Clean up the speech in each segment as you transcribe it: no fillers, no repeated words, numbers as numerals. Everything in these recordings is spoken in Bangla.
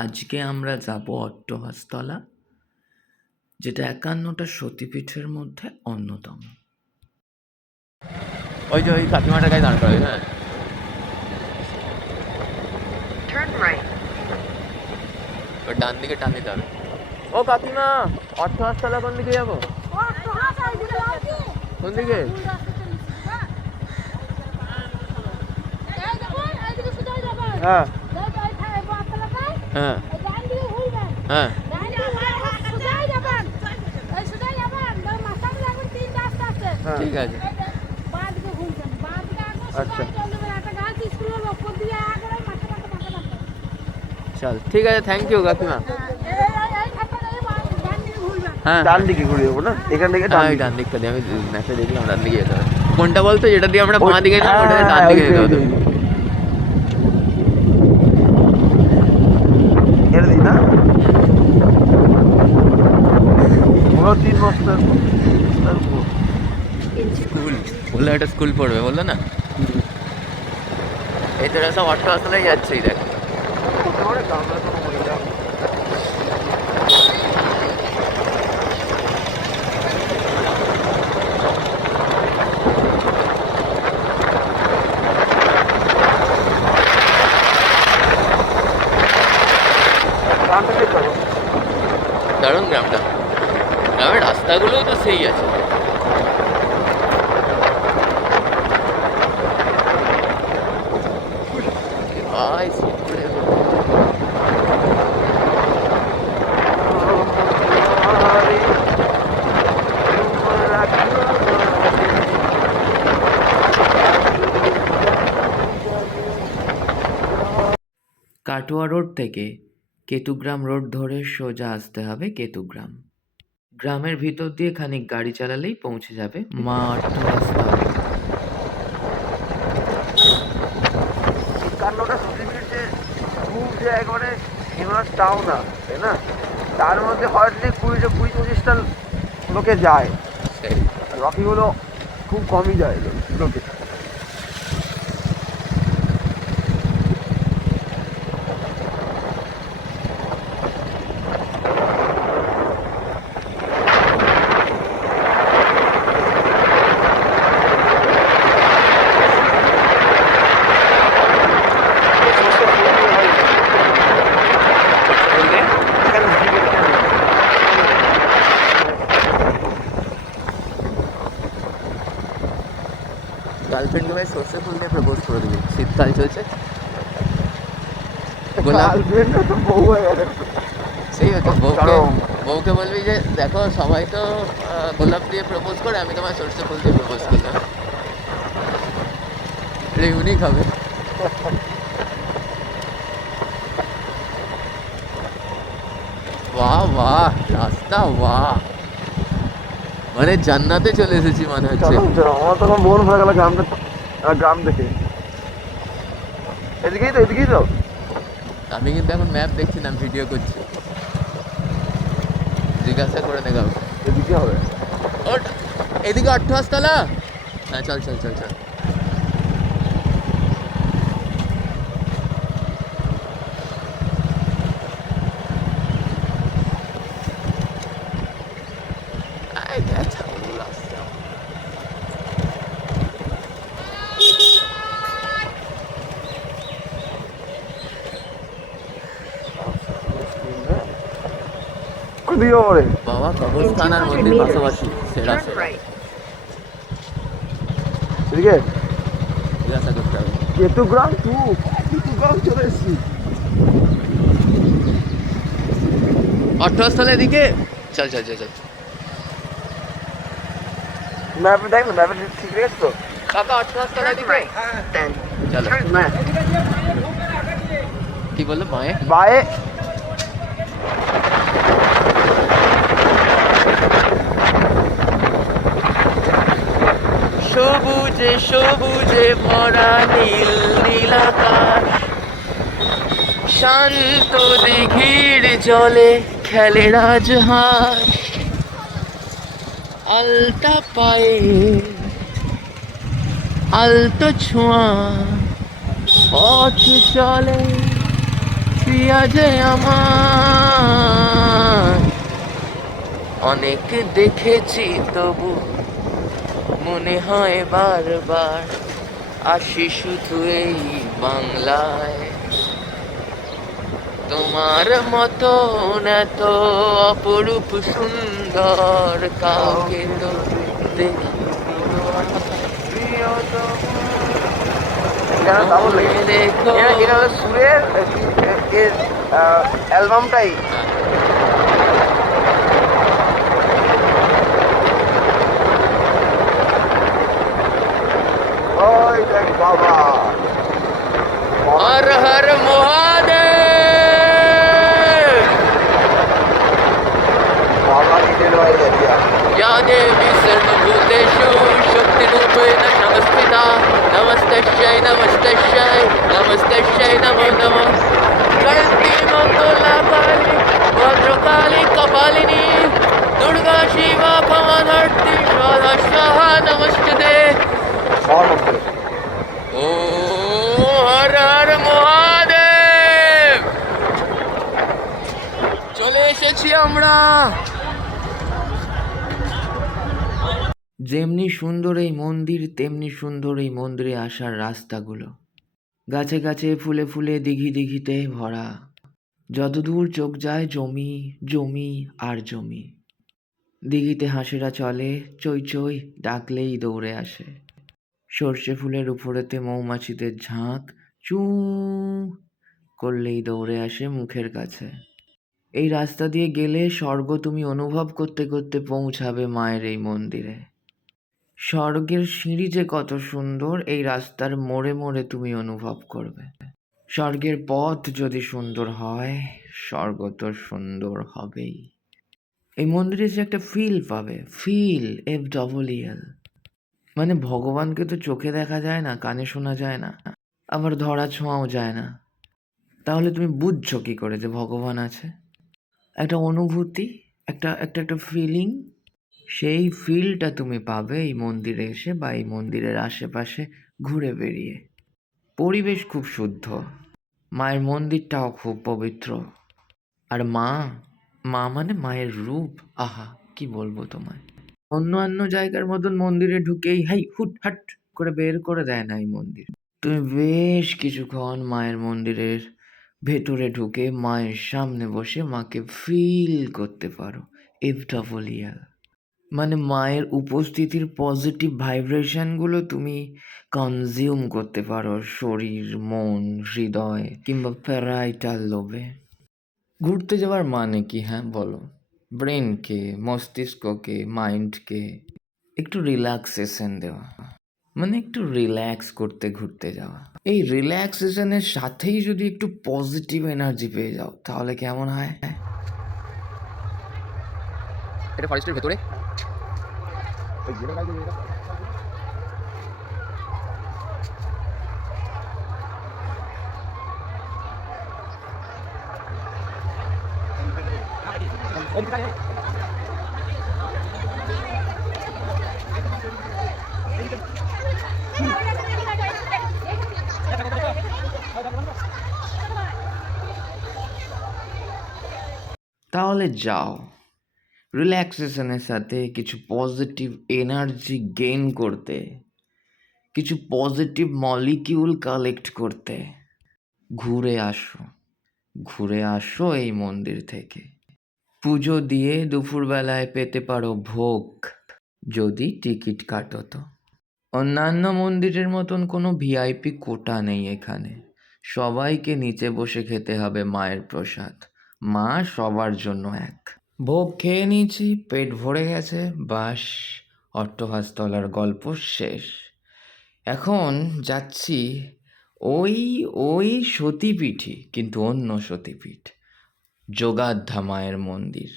আজকে আমরা যাব অট্টহাসতলা, যেটা ৫১টা সতীপীঠের মধ্যে অন্যতম। ওই যে ওই কাকিমাটার গায়ে দাঁড় করাই। হ্যাঁ, ওই ডান দিকে টান দিতে হবে। ও কাকিমা, অট্টহাসতলা কোন দিকে যাবো? কোন দিকে? হ্যাঁ হ্যাঁ হ্যাঁ, ঠিক আছে। আচ্ছা চল, ঠিক আছে, থ্যাংক ইউ কাকিমা। হ্যাঁ, ডান দিকে ঘুরে যাবো না, এখান থেকে ডান দিকটা দিয়ে আমি ম্যাপে দেখলাম ডান দিকে যেতে হবে। কোনটা বলতো, যেটা দিয়ে আমরা বাঁ দিকে গেলাম ওটা ডান দিকে যেতে হতো। এর দিই না ওরা 3 বছর স্কুল বললো, একটা স্কুল পড়বে বললো না, এই তোরা সব অট্টহাসতলাই যাচ্ছেই দেখ। দারুণ গ্রামটা, গ্রামের রাস্তাগুলোও তো সেই আছে। ভাই কাটোয়া রোড থেকে কেতুগ্রাম রোড ধরে সোজা আসতে হবে কেতুগ্রাম। গ্রামের ভিতর দিয়ে খানিক গাড়ি চালালেই পৌঁছে যাবে মা অট্টহাসতলা। ৫১টা সতীপীঠে খুব যে একবারে ফেমাস তাও না, তাই না? তার মধ্যে হয়তো ২০-২৫টা লোকে যায়, বাকিগুলো খুব কমই যায় লোকে। গার্লফ্রেন্ডকে ভাই সর্ষে ফুল দিয়ে প্রপোজ করে দিবি, শীতকাল চলছে। গার্লফ্রেন্ডও তো বউ হয়ে গেছে। সেই হতো, বউকে বলবি যে দেখো সবাই তো গোলাপ দিয়ে প্রপোজ করে, আমি তোমার সর্ষে ফুল দিয়ে প্রপোজ করলাম, এটা ইউনিক হবে। বাহ বাহ, রাস্তা বাহ, মানে জান্নাতে চলে এসেছি মনে হচ্ছে। আমার তখন মন ভরে গেল গ্রাম দেখে। এদিকেই তো আমি কিন্তু এখন ম্যাপ দেখছি না, ভিডিও করছি, জিজ্ঞাসা করে দেখাবো। এদিকে হবে, এদিকে অট্টহাসতলা। হ্যাঁ চল চল চল চল। দিও ওরে বাবা, কবরস্থান আর মন্দির পাশাপাশি, সেরা সেরা। এদিকে জিজ্ঞাসা করতে হবে। কেতুগ্রাম চলে এসেছি। অট্টহাসতলা এদিকে, চল চল চল চল। ম্যাপে দেখ না, ম্যাপে ঠিক রেখেছ তো? কাকা অট্টহাসতলা এদিকে চলো। কি বললো, মায়ে বায়ে সবুজে সবুজে ভরা নীল নীল আকাশ, শান্ত দিঘির জলে খেলে রাজহাঁস, আলতা পায়ে আলতো ছোঁয়া পথ চলে, পিয়া যে আমার, অনেক দেখেছি তবু মনে হয় বারবার আসি শুধু এই বাংলায়। তোমার মতো এত অপরূপ সুন্দর কাউকে তো দেখি গানটা দারুণ লাগে। দেখো। এটা হলো সুরের এর অ্যালবামটাই ওই দেখ বাবা হর হর মহাদেব। বাবা নিজের হয়ে গেছে या देवी सर्वभूतेषु शक्तिरूपेण नमस्कृता नमस्तस्यै नमस्तस्यै नमस्तस्यै नमो नमः। गणपति मंगलाकाली भद्रकाली कपालिनी दुर्गा शिवा क्षमाधर्त्री स्वाहा स्वाहा नमस्ते। ও হর হর মহাদেব। চলে এসেছি আমরা। যেমনি সুন্দর এই মন্দির তেমনি সুন্দর এই মন্দিরে আসার রাস্তাগুলো। গাছে গাছে ফুলে ফুলে দিঘি দিঘিতে ভরা। যতদূর চোখ যায় জমি জমি আর জমি। দিঘিতে হাঁসেরা চলে, চই চই ডাকলেই দৌড়ে আসে। সর্ষে ফুলের উপরেতে মৌমাছিদের ঝাঁক চু করলেই দৌড়ে আসে মুখের কাছে। এই রাস্তা দিয়ে গেলে স্বর্গ তুমি অনুভব করতে করতে পৌঁছাবে মায়ের এই মন্দিরে। স্বর্গের সিঁড়ি যে কত সুন্দর এই রাস্তার মোড়ে মোড়ে তুমি অনুভব করবে। স্বর্গের পথ যদি সুন্দর হয়, স্বর্গ তো সুন্দর হবেই। এই মন্দিরে যে একটা ফিল পাবে, ফিল FEEL। মানে ভগবানকে তো চোখে দেখা যায় না, কানে শোনা যায় না, আবার ধরা ছোঁয়াও যায় না। তাহলে তুমি বুঝছো কি করে যে ভগবান আছে? একটা অনুভূতি, একটা একটা একটা ফিলিং, সেই ফিলটা তুমি পাবে এই মন্দিরে এসে বা এই মন্দিরের আশেপাশে ঘুরে বেরিয়ে। পরিবেশ খুব শুদ্ধ, মায়ের মন্দিরটাও খুব পবিত্র। আর মা মানে মায়ের রূপ, আহা কি বলবো তোমায়। অন্য জায়গার মতন মন্দিরে ঢুকেই হাই হুট হাট করে বের করে দেয় না এই মন্দির। তুমি বেশ কিছুক্ষণ মায়ের মন্দিরের ভেতরে ঢুকে মায়ের সামনে বসে মাকে ফিল করতে পারো। FEEL মানে মায়ের উপস্থিতির পজিটিভ ভাইব্রেশনগুলো তুমি কনজিউম করতে পারো শরীর, মন, হৃদয় কিংবা প্যারাইটাল লোবে। ঘুরতে যাওয়ার মানে কি, হ্যাঁ বলো? ব্রেনকে, মস্তিষ্ককে, মাইন্ডকে একটু রিল্যাক্সেশন দেওয়া, মানে একটু রিল্যাক্স করতে ঘুরতে যাওয়া। এই রিল্যাক্সেশনের সাথেই যদি একটু পজিটিভ এনার্জি পেয়ে যাও তাহলে কেমন হয়? এটা ফরেস্টের ভেতরে। তাহলে যাও, রিল্যাক্সেশনের সাথে কিছু পজিটিভ এনার্জি গেইন করতে, কিছু পজিটিভ মলিকিউল কালেক্ট করতে ঘুরে আসো এই মন্দির থেকে। পুজো দিয়ে দুপুরবেলায় পেতে পারো ভোগ, যদি টিকিট কাটো তো। অন্যান্য মন্দিরের মতন কোনো VIP কোটা নেই এখানে। সবাইকে নিচে বসে খেতে হবে মায়ের প্রসাদ। মা সবার জন্য এক। ভোগ খেয়ে নিয়েছি, পেট ভরে গেছে, বাস অট্টহাসতলার গল্প শেষ। এখন যাচ্ছি ওই সতীপীঠই, কিন্তু অন্য সতীপীঠ, যোগাধ্যা মায়ের মন্দির।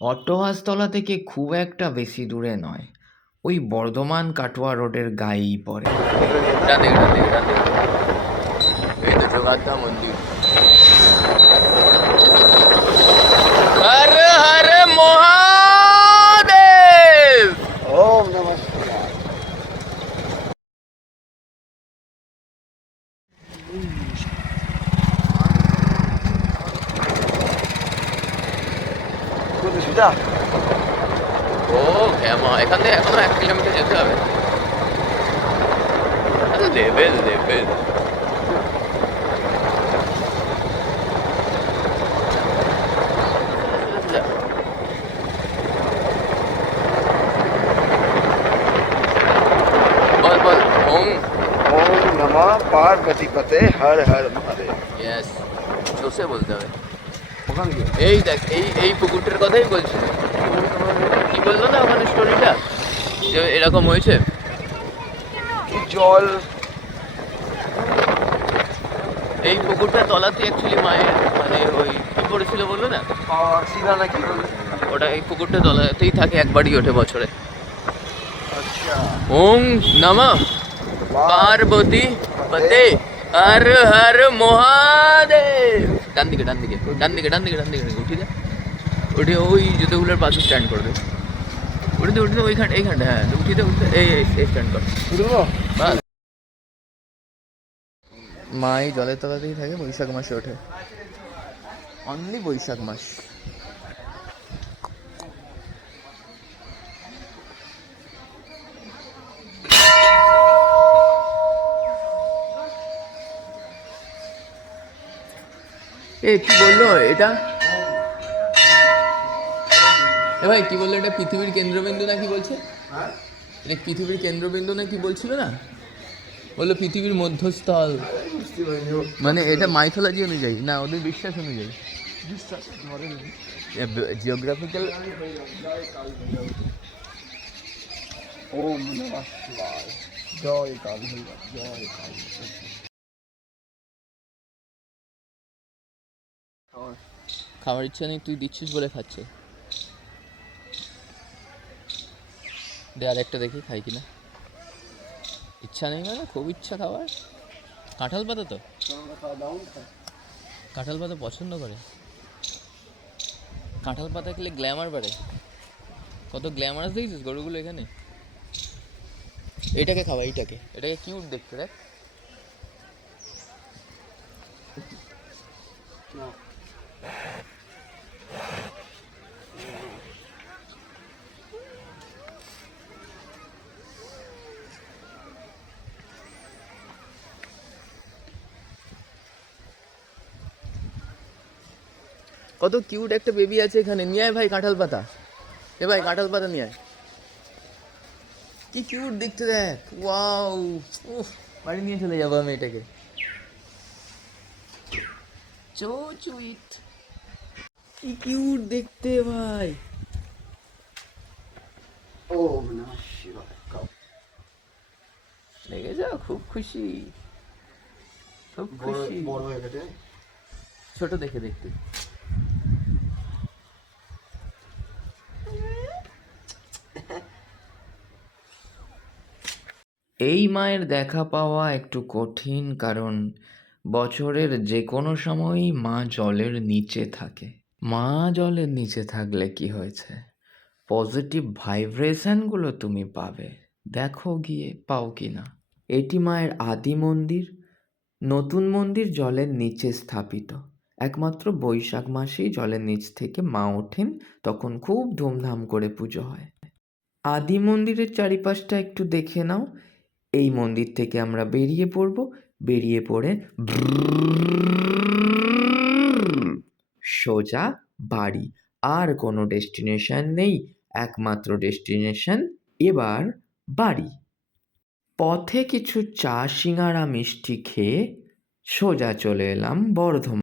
অট্টহাসতলা থেকে খুব একটা বেশি দূরে নয়, ওই বর্ধমান কাটোয়া রোডের গায়েই পড়ে। ডানে এই তো যোগাধ্যা মন্দির। হর হর মহাদেব। ওম নমঃ শিবায়। কিন্তু সোজা। ও ঘ্যামা, এখান থেকে এখনো 1 কিলোমিটার যেতে হবে। Level level. বল বল। ওম। ওম নমঃ পার্বতী পতে হর হর মহাদেব। ইয়েস, জোসে বলতে হবে। ওখানে গিয়ে এই দেখ, এই পুকুরটার কথাই বলছিল। কি বললো না ওখানে স্টোরিটা, যে এরকম হয়েছে। কি জল। এই পুকুরটা তলাতে অ্যাকচুয়ালি মায়ের মানে ওই কি পড়েছিল বললো না, শিলা নাকি বলে। ওটা এই পুকুরটা তলাতেই থাকে, একবারই ওঠে বছরে। আচ্ছা। ওম নমঃ পার্বতী পতে হর হর মহাদেব। ডান দিকে ডান দিকে ডান দিকে ডান দিকে ডান দিকে উঠি দে, উঠে ওই জুতোগুলোর পাশে স্ট্যান্ড করবে। উঠে দে উঠে দে, এইখানটা হ্যাঁ উঠি দে উঠে দে, এই স্ট্যান্ড কর। বাস। মা এই জলের তলাতেই থাকে, বৈশাখ মাসে ওঠে, অনলি বৈশাখ মাস। এ কি বললো এটা, এ ভাই কি বললো এটা পৃথিবীর কেন্দ্রবিন্দু না কি বলছে, এটা পৃথিবীর কেন্দ্রবিন্দু না কি বলছিল না, বললো পৃথিবীর মধ্যস্থল, মানে এটা মাইথোলজি অনুযায়ী না ওদের বিশ্বাস অনুযায়ী, জিওগ্রাফিক্যাল। ওম নমঃ শিবায়। জয় কাল ভৈরব, জয় কাল ভৈরব। খাওয়ার ইচ্ছা নেই, তুই দিচ্ছিস বলে খাচ্ছে। দে আর একটা দেখি খাই কিনা। ইচ্ছা নেই মানে খুব ইচ্ছা খাওয়ার। কাঁঠাল পাতা তো, কাঁঠাল পাতা পছন্দ করে। কাঁঠাল পাতা খেলে গ্ল্যামার বাড়ে। কত গ্ল্যামারাস দেখছিস গরুগুলো এখানে। এটাকে খাওয়া, এটাকে কিউট দেখতে দেখ। কত কিউট একটা বেবি আছে এখানে। নিয়ে আয় ভাই কাঁঠাল পাতা, এ ভাই কাঁঠাল পাতা নিয়ে আয়। কি কিউট দেখতে দেখ, ওয়াও। উফ, বাড়ি নিয়ে চলে যাবো আমি এটাকে। চো চুইট, কি কিউট দেখতে ভাই। ওম নমঃ শিবায়। লেগে যাও, খুব খুশি, খুব খুশি। বড় হয়ে গেছে। ছোট দেখে দেখতে। এই মায়ের দেখা পাওয়া একটু কঠিন, কারণ বছরের যে কোনো সময়ই মা জলের নিচে থাকে। মা জলের নিচে থাকলে কি হয়েছে, পজিটিভ ভাইব্রেশনগুলো তুমি পাবে। দেখো গিয়ে পাও কি না। এটি মায়ের আদি মন্দির। নতুন মন্দির জলের নিচে স্থাপিত। একমাত্র বৈশাখ মাসেই জলের নিচ থেকে মা ওঠেন, তখন খুব ধুমধাম করে পুজো হয়। আদি মন্দিরের চারিপাশটা একটু দেখে নাও। এই মন্দির থেকে আমরা বেরিয়ে পড়ব, বেরিয়ে পড়ে সোজা বাড়ি। আর কোনো ডেস্টিনেশন নেই, একমাত্র ডেস্টিনেশন এবার বাড়ি। পথে কিছু চা সিঙাড়া মিষ্টি খেয়ে সোজা চলে এলাম বর্ধমান।